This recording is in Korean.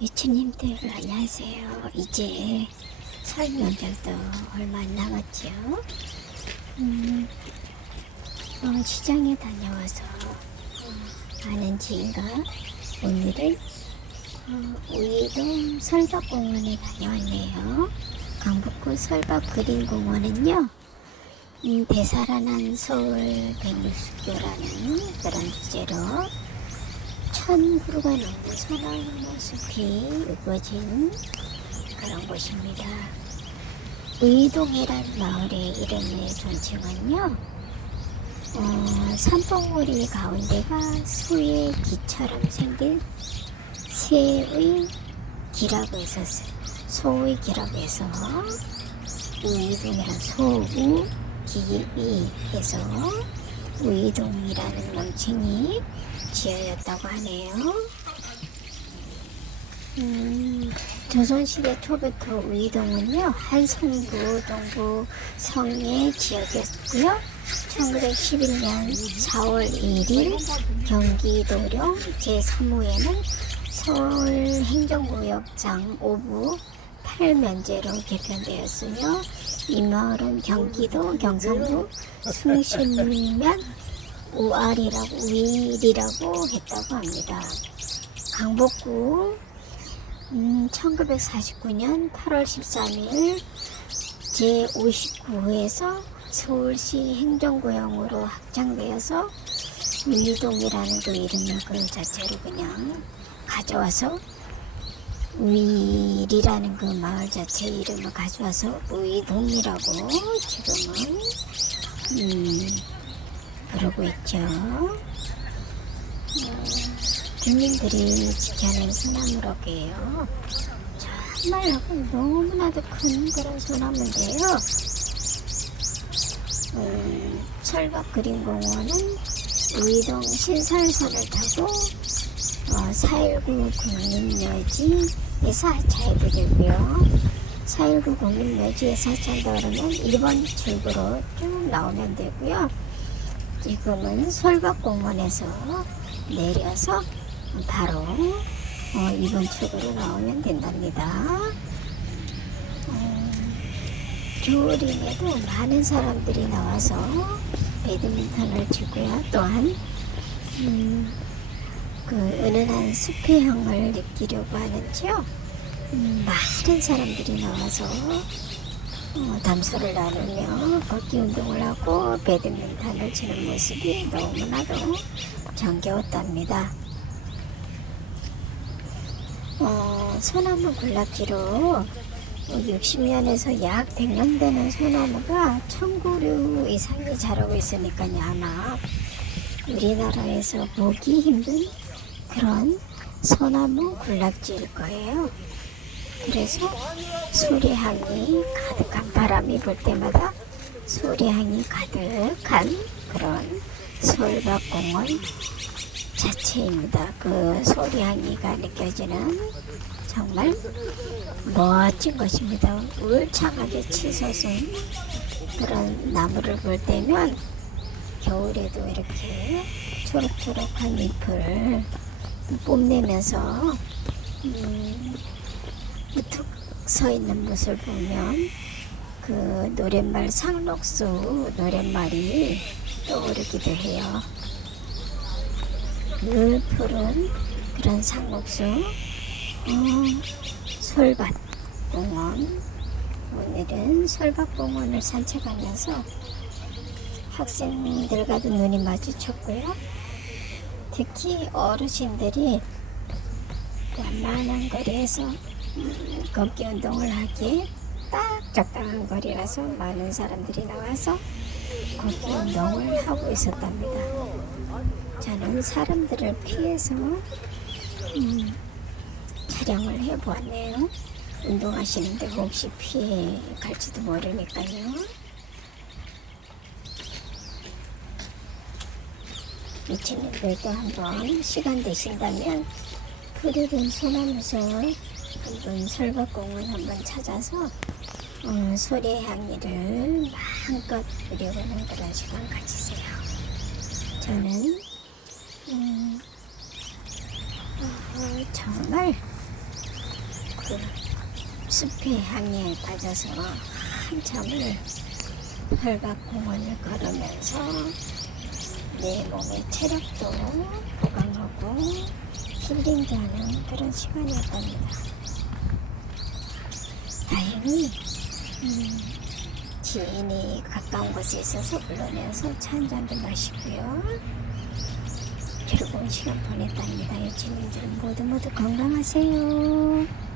유치님들 안녕하세요. 이제 설 명절도 얼마 안 남았죠. 음, 어, 시장에 다녀와서 어, 아는 지인과 오늘은 어, 우이동 설박공원에 다녀왔네요. 강북구 설박 그린공원은요. 음, 되살아난 서울 백류수교라는 그런 주제로 천 그루가 넘는 소나무 숲이 우거진 그런 곳입니다. 의동이란 마을의 이름의 존칭은요, 어, 산봉우리 가운데가 소의 기처럼 생긴 새의 기라고 해서 소의 기라고 해서 의동이란 소우 기이 해서 의동이라는 명칭이 지어졌다고 하네요. 음, 조선시대 초부터 의동은요, 한성부, 동부 성에 지어졌고요. 1911년 4월 1일 경기도령 제3호에는 서울행정구역장 5부 8면제로 개편되었으며 이 마을은 경기도 경상도 숭실면 우알이라고 우일이라고 했다고 합니다. 강북구 음, 1949년 8월 13일 제59호에서 서울시 행정구역으로 확장되어서 우이동이라는 그 이름을 그 자체로 그냥 가져와서 우일이라는 그 마을 자체 이름을 가져와서 우이동이라고 지금은 음, 그러고 있죠. 어, 주민들이 지켜낸 소나무로게요. 정말로 너무나도 큰 그런 소나무인데요. 음, 철박 그린공원은 의동 신설선을 타고 어, 419 국민묘지에서 하차해도 되고요. 419 국민묘지에서 하차한다 그러면 1번 출구로 쭉 나오면 되고요. 지금은 설박공원에서 내려서 바로 어, 2번 출구로 나오면 된답니다. 어, 겨울임에도 많은 사람들이 나와서 배드민턴을 치고요. 또한 음, 그 은은한 숲의 향을 느끼려고 하는지요. 음, 많은 사람들이 나와서 어, 담소를 나누며 걷기 운동을 하고 배드민턴을 치는 모습이 너무나도 정겨웠답니다. 어, 소나무 군락지로 60년에서 약 100년 되는 소나무가 1000그루 이상이 자라고 있으니까요 아마 우리나라에서 보기 힘든 그런 소나무 군락지일 거예요. 그래서 소리향이 가득한 바람이 불 때마다 소리향이 가득한 그런 서울박공원 자체입니다. 그 소리향이가 느껴지는 정말 멋진 것입니다. 울창하게 치솟은 그런 나무를 볼 때면 겨울에도 이렇게 초록초록한 잎을 뽐내면서 음, 툭서 있는 모습을 보면 그 노랫말 상록수 노랫말이 떠오르기도 해요. 늘 푸른 그런 상록수 어, 솔밭 공원 오늘은 솔밭 공원을 산책하면서 학생들과도 눈이 마주쳤고요. 특히 어르신들이 완만한 거리에서 음, 걷기 운동을 하기에 딱 적당한 거리라서 많은 사람들이 나와서 걷기 운동을 하고 있었답니다. 저는 사람들을 피해서 음, 촬영을 해보았네요. 운동하시는데 혹시 피해 갈지도 모르니까요. 미친님들도 한번 시간 되신다면 푸르른 소나무숲 한번 설박공원 한번 찾아서 어, 소리의 향기를 마음껏 누려보는 그런 시간 가지세요. 저는 음, 어, 정말 그 숲의 향에 빠져서 한참을 헐각공원을 걸으면서 내 몸의 체력도 보강하고 힐링도 하는 그런 시간이었답니다. 다행히 음, 지인이 가까운 곳에 있어서 불러내어서 차 한 잔도 마시고요. 즐거운 시간 보냈답니다. 유치님들 모두 모두 건강하세요.